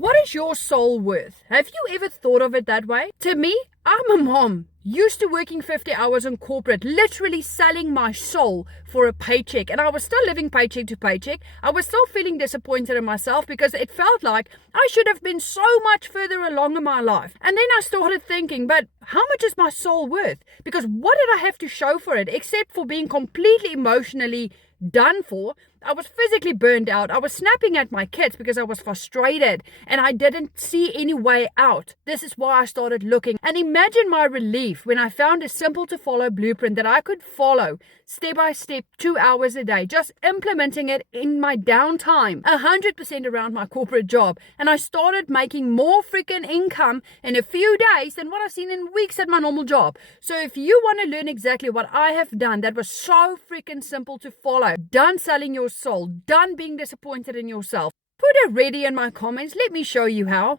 What is your soul worth? Have you ever thought of it that way? To me, I'm a mom, used to working 50 hours in corporate, literally selling my soul for a paycheck. And I was still living paycheck to paycheck. I was still feeling disappointed in myself because it felt like I should have been so much further along in my life. And then I started thinking, but how much is my soul worth? Because what did I have to show for it except for being completely emotionally done for? I was physically burned out. I was snapping at my kids because I was frustrated and I didn't see any way out. This is why I started looking. And imagine my relief when I found a simple to follow blueprint that I could follow step by step, 2 hours a day, just implementing it in my downtime, 100% around my corporate job. And I started making more freaking income in a few days than what I've seen in weeks at my normal job. So if you want to learn exactly what I have done, that was so freaking simple to follow, done selling your soul, done being disappointed in yourself, put a ready in my comments. Let me show you how.